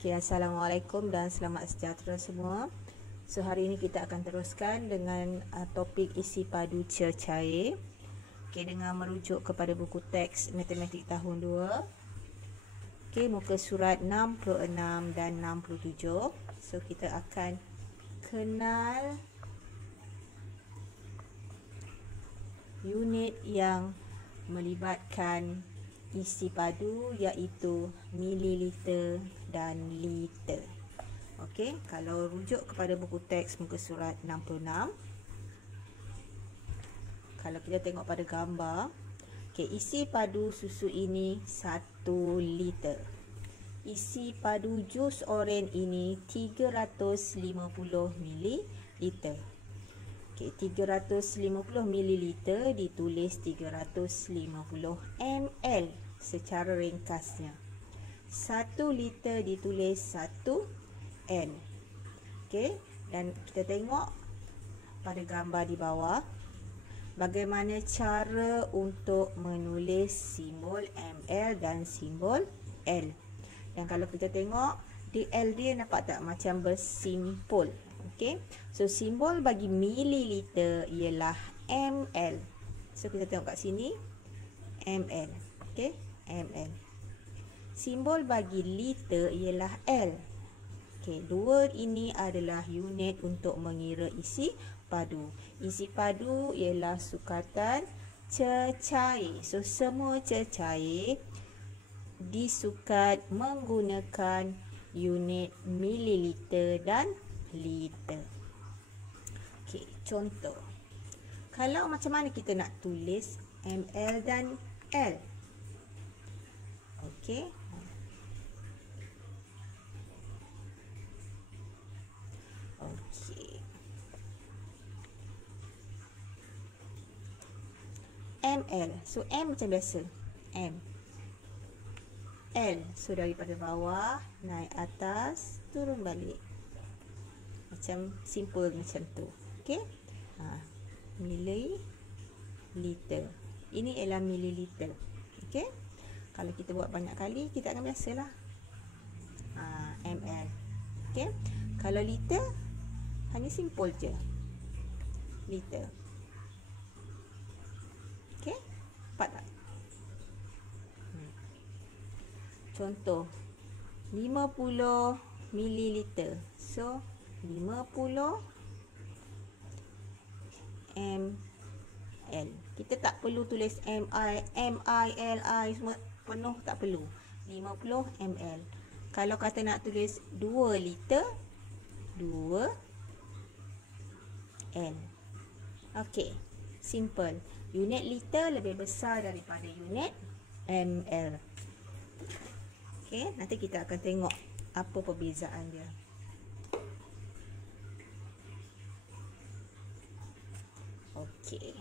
Okay, Assalamualaikum dan selamat sejahtera semua. So hari ini kita akan teruskan dengan topik isi padu cecair. Okay, dengan merujuk kepada buku teks matematik tahun 2. Okay, muka surat 66 dan 67. So kita akan kenal unit yang melibatkan isi padu iaitu mililiter dan liter. Okey, kalau rujuk kepada buku teks muka surat 66, kalau kita tengok pada gambar, okey, isi padu susu ini 1 liter. Isi padu jus oren ini 350 mililiter. Okey, 350 mililiter ditulis 350 ml secara ringkasnya. 1 liter ditulis 1 L. Okey, dan kita tengok pada gambar di bawah bagaimana cara untuk menulis simbol ml dan simbol L. Dan kalau kita tengok di L dia nampak tak macam bersimpul. Okey, so simbol bagi mililiter ialah ml. So kita tengok kat sini ml. Okey, ml. Simbol bagi liter ialah L. Okey, dua ini adalah unit untuk mengira isi padu. Isi padu ialah sukatan cecair. So semua cecair disukat menggunakan unit mililiter dan liter. Okey, contoh. Kalau macam mana kita nak tulis ml dan L? Okey. Okey. ml. So M macam biasa. M. L. So daripada bawah naik atas, turun balik. Macam simple macam tu. Okey. Mililiter. Ini ialah mililiter. Okey. Kalau kita buat banyak kali, kita akan biasalah. ml. Okey. Kalau liter, hanya simple je. Liter. Okey. Nampak tak? Contoh 50 mililiter. So 50 ml. Kita tak perlu tulis MI, LI semua penuh, tak perlu. 50 ml. Kalau kata nak tulis 2 liter, 2 L. Okey, simple. Unit liter lebih besar daripada unit ml. Okey, nanti kita akan tengok apa perbezaan dia. Okey.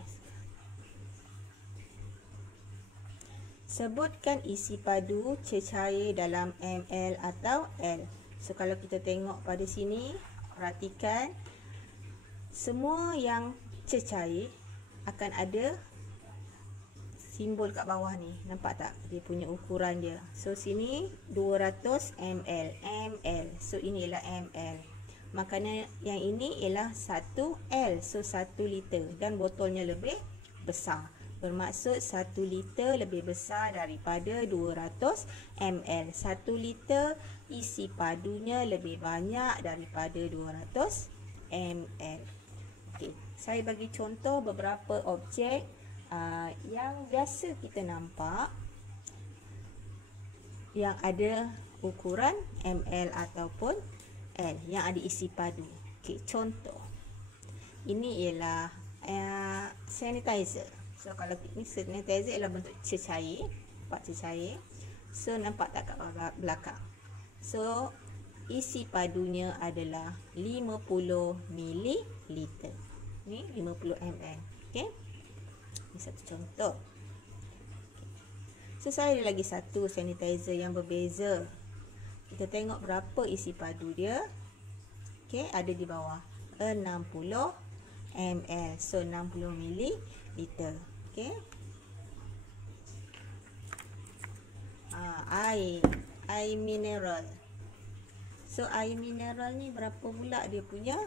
Sebutkan isi padu cecair dalam ml atau L. So kalau kita tengok pada sini, perhatikan semua yang cecair akan ada simbol kat bawah ni. Nampak tak? Dia punya ukuran dia. So sini 200 ml. ml. So ini ialah ml. Maknanya yang ini ialah 1 L. So 1 liter. Dan botolnya lebih besar. Bermaksud 1 liter lebih besar daripada 200 ml. 1 liter isi padunya lebih banyak daripada 200 ml. Okey, saya bagi contoh beberapa objek yang biasa kita nampak yang ada ukuran ml ataupun L, yang ada isi padu. Okey, contoh. Ini ialah sanitizer. So kalau ini sanitizer ialah bentuk cecair, nampak cecair. So nampak tak kat belakang. So isi padunya adalah 50 mililiter. Ni 50 ml. Okey. Ini satu contoh. So saya ada lagi satu sanitizer yang berbeza. Kita tengok berapa isi padu dia. Okey, ada di bawah 60 ml. So 60 mililiter. Okey. Air mineral. So air mineral ni berapa pula dia punya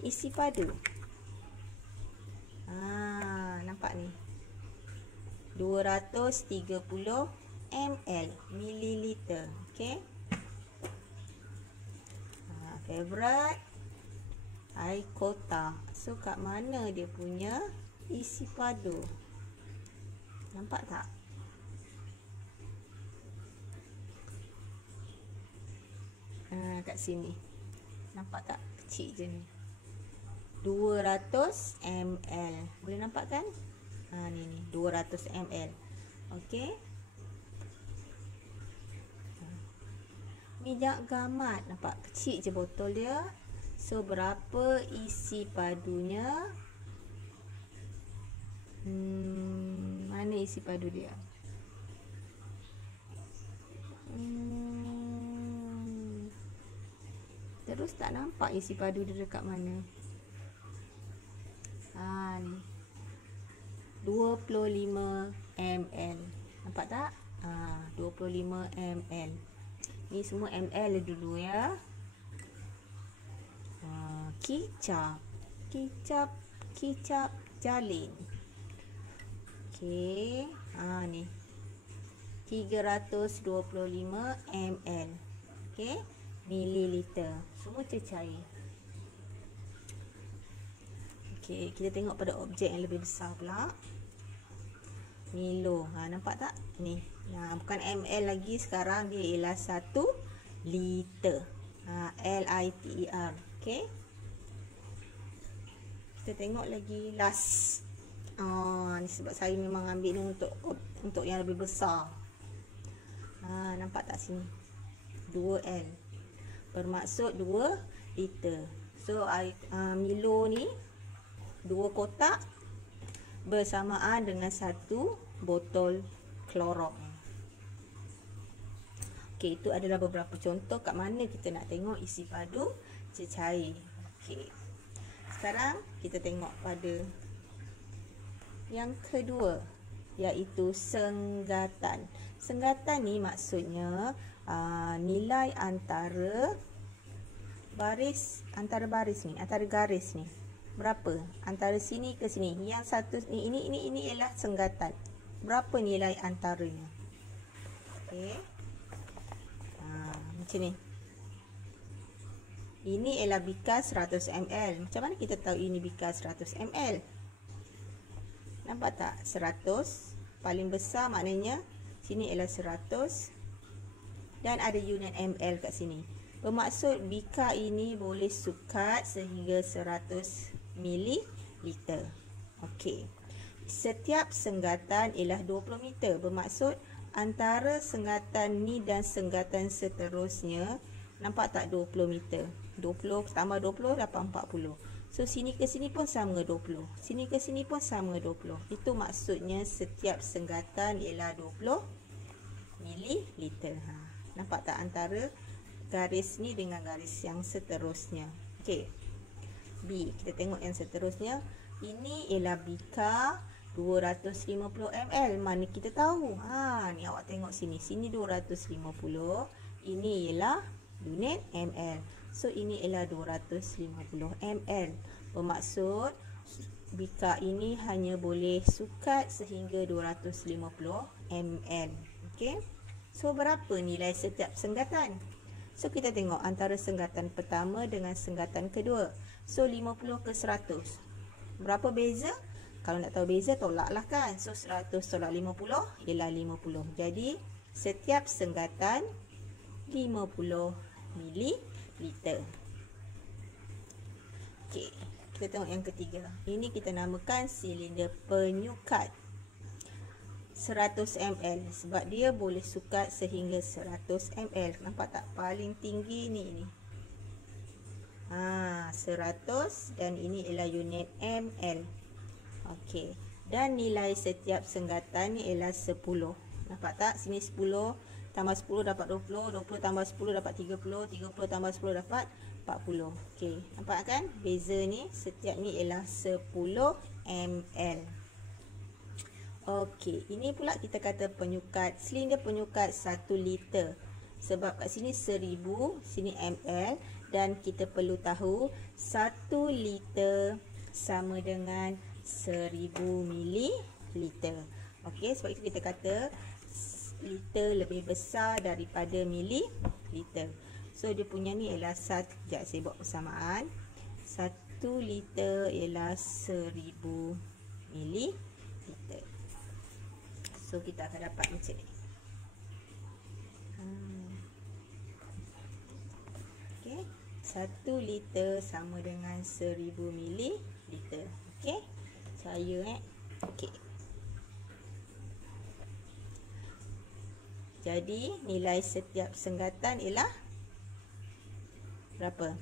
isi padu? Nampak ni, 230 ml, mililiter. Okey. Favorite air kotak. So kat mana dia punya isi padu? Nampak tak? Kat sini. Nampak tak? Kecil je ni. 200 ml. Boleh nampak kan? Ni 200 ml. Okey. Minyak gamat. Nampak kecil je botol dia. So berapa isi padunya? Mana isi padu dia? Terus tak nampak isi padu dia dekat mana? Ni 25 ml. Nampak tak? 25 ml. Ni semua ml dulu ya. Kicap jalin. Okey. Ni 325 ml. Okey, mililiter. Semua cecair. Okey, kita tengok pada objek yang lebih besar pula. Milo. Nampak tak? Ni. Bukan ml lagi, sekarang dia ialah 1 liter. L-I-T-E-R. Okey. Kita tengok lagi last. Ni sebab saya memang ambil ni untuk yang lebih besar. Nampak tak sini? 2L. Bermaksud 2 liter. So Milo ni 2 kotak bersamaan dengan 1 botol Clorox. Okey, itu adalah beberapa contoh kat mana kita nak tengok isi padu cecair. Okey. Sekarang kita tengok pada yang kedua, iaitu senggatan. Senggatan ni maksudnya nilai antara garis ni. Berapa? Antara sini ke sini. Yang satu ni, ini ialah senggatan. Berapa nilai antaranya? Okey. Macam ni. Ini ialah bikas 100 ml. Macam mana kita tahu ini bikas 100 ml? Nampak tak? 100 paling besar, maknanya sini ialah 100 dan ada unit ml kat sini. Bermaksud bika ini boleh sukat sehingga 100 mililiter. Okey. Setiap senggatan ialah 20 meter. Bermaksud antara senggatan ni dan senggatan seterusnya, nampak tak 20 meter? 20 tambah 20 dapat 40. So sini ke sini pun sama 20. Sini ke sini pun sama 20. Itu maksudnya setiap senggatan ialah 20 mililiter. Nampak tak antara garis ni dengan garis yang seterusnya? Okey. B, kita tengok yang seterusnya. Ini ialah bika 250 ml. Mana kita tahu? Ni awak tengok sini. Sini 250. Ini ialah unit ml. So ini ialah 250 ml. Bermaksud bika ini hanya boleh sukat sehingga 250 ml. Okey. So berapa nilai setiap senggatan? So kita tengok antara senggatan pertama dengan senggatan kedua. So 50 ke 100. Berapa beza? Kalau nak tahu beza, tolaklah kan. So 100 tolak 50 ialah 50. Jadi setiap senggatan 50 mililiter. Okey, kita tengok yang ketiga. Ini kita namakan silinder penyukat 100 ml sebab dia boleh sukat sehingga 100 ml. Nampak tak? Paling tinggi ni. 100 dan ini ialah unit ml. Okey. Dan nilai setiap senggatan ni ialah 10. Nampak tak? Sini 10 tambah 10 dapat 20, 20 tambah 10 dapat 30, 30 tambah 10 dapat 40. Okey, nampak kan? Beza ni, setiap ni ialah 10 ml. Okey, ini pula kita kata penyukat, silinder penyukat 1 liter. Sebab kat sini 1000, sini ml, dan kita perlu tahu 1 liter sama dengan 1000 mililiter. Okey, sebab itu kita kata liter lebih besar daripada mililiter. So dia punya ni ialah sekejap saya buat persamaan. 1 liter ialah 1000 mililiter. So kita akan dapat macam ni. Okey, 1 liter sama dengan 1000 mililiter. Okey, saya okey. Jadi nilai setiap senggatan ialah berapa?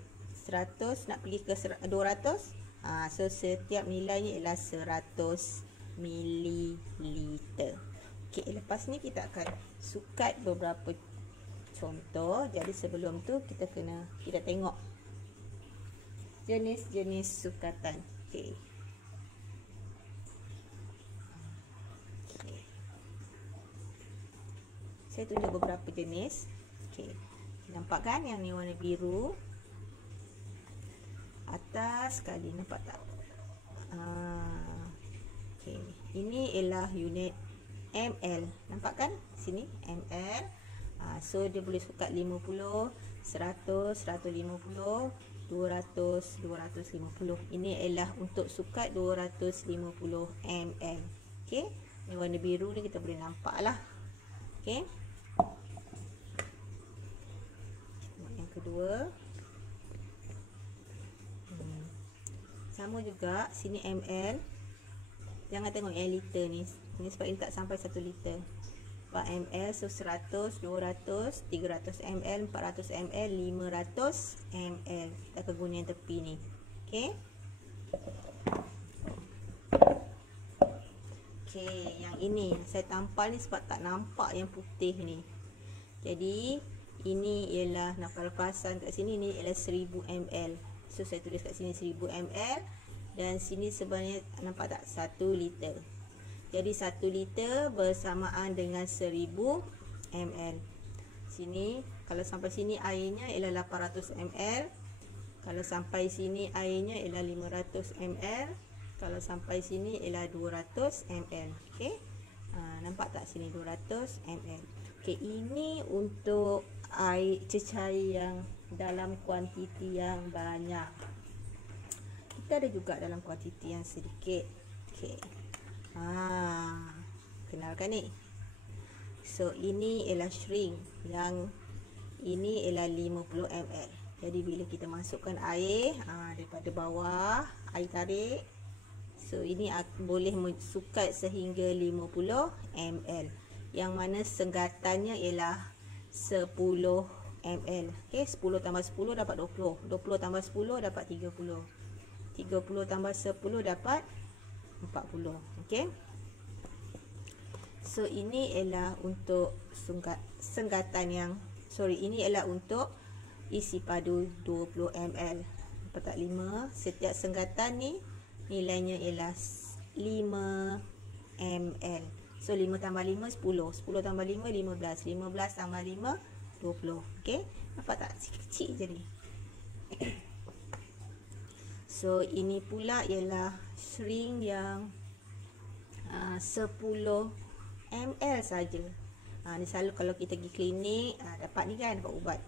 100 nak pergi ke 200. So setiap nilainya ialah 100 mililiter. Okey, lepas ni kita akan sukat beberapa contoh. Jadi sebelum tu kita tengok jenis-jenis sukatan. Okey. Saya tunjuk beberapa jenis. Okey. Nampak kan yang ni warna biru? Atas sekali, nampak tak? Okey. Ini ialah unit ml. Nampak kan? Sini ml. So dia boleh sukat 50, 100, 150, 200, 250. Ini ialah untuk sukat 250 ml. Okey. Ini warna biru ni kita boleh nampak lah. Okey. Yang kedua. Sama juga, sini ml. Jangan tengok yang liter ni. Ini sebab ini tak sampai 1 liter. 4 ml, so 100, 200, 300 ml, 400 ml, 500 ml. Kita akan guna yang tepi ni. Okey. Okey, yang ini saya tampal ni sebab tak nampak yang putih ni. Jadi ini ialah nafas-nafasan kat sini ni ialah 1000 ml. So saya tulis kat sini 1000 ml, dan sini sebenarnya nampak tak 1 liter. Jadi 1 liter bersamaan dengan 1000 ml. Sini kalau sampai sini airnya ialah 800 ml. Kalau sampai sini airnya ialah 500 ml. Kalau sampai sini ialah 200 ml. Okey. Nampak tak sini 200 ml. Okey, ini untuk air cecair yang dalam kuantiti yang banyak. Kita ada juga dalam kuantiti yang sedikit. Okey. Kenalkan ni. So ini ialah shrink, yang ini ialah 50 ml. Jadi bila kita masukkan air daripada bawah, air tarik, so ini boleh sukat sehingga 50 ml. Yang mana senggatannya ialah 10 ml. Okey, 10 tambah 10 dapat 20. 20 tambah 10 dapat 30. 30 tambah 10 dapat 40. Okey. So ini ialah untuk senggatan yang ini ialah untuk isi padu 20 ml. Nampak tak 5? Setiap senggatan ni nilainya ialah 5 ml. So 5 tambah 5 10. 10 tambah 5 15. 15 tambah 5 20. Okey. Nampak tak? Kecil je ni. So ini pula ialah shrink yang 10 ml saja. Ni selalu kalau kita pergi klinik dapat ni kan, dapat ubat.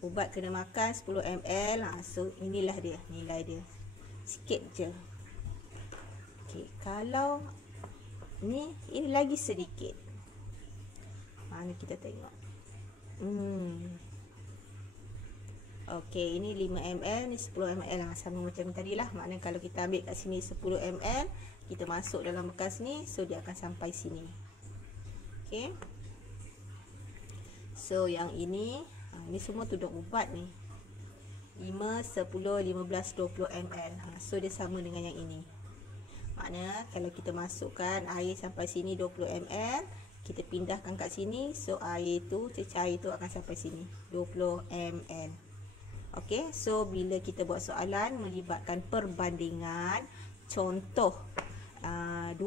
Ubat kena makan 10 ml. So inilah dia nilai dia. Sikit je. Okey, kalau ini lagi sedikit. Mana kita tengok. Okey, ini 5 ml, ni 10 ml lah, sama macam tadi lah. Maknanya kalau kita ambil kat sini 10 ml, kita masuk dalam bekas ni, so dia akan sampai sini. Okey. So yang ini semua tudung ubat ni. 5, 10, 15, 20 ml. So dia sama dengan yang ini. Maknanya kalau kita masukkan air sampai sini 20 ml, kita pindahkan kat sini, so air tu, cecair tu akan sampai sini 20 ml. Okey, so bila kita buat soalan melibatkan perbandingan, contoh 20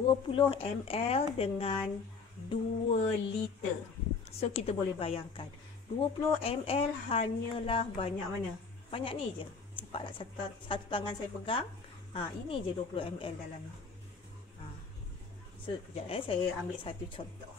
ml dengan 2 liter. So kita boleh bayangkan 20 ml hanyalah banyak mana? Banyak ni je. Nampak tak satu tangan saya pegang? Ini je 20 ml dalam ni. So, sekejap saya ambil satu contoh.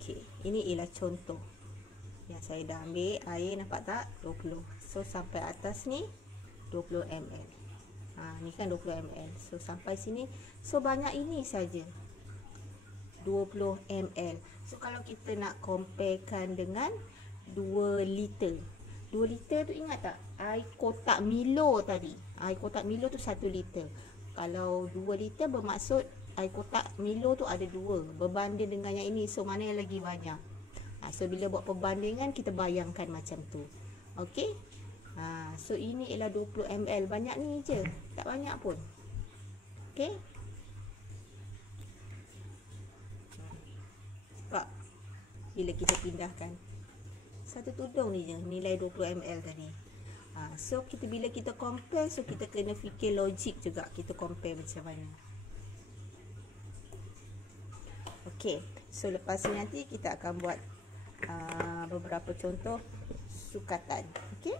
Okey, ini ialah contoh. Yang saya dah ambil air, nampak tak? 20. So, sampai atas ni 20 ml. Ni kan 20 ml. So, sampai sini. So, banyak ini saja. 20 ml. So, kalau kita nak comparekan dengan 2 liter. 2 liter tu ingat tak? Air kotak Milo tadi. Air kotak Milo tu 1 liter. Kalau 2 liter bermaksud air kotak Milo tu ada 2. Berbanding dengan yang ini. So, mana yang lagi banyak? So, bila buat perbandingan, kita bayangkan macam tu. Okey? So, ini ialah 20 ml. Banyak ni je. Tak banyak pun. Okey? Nampak? Bila kita pindahkan. Satu tudung ni je. Nilai 20 ml tadi. So, bila kita compare, so kita kena fikir logik juga. Kita compare macam mana. Okey. So, lepas ni nanti kita akan buat beberapa contoh sukatan. Okey?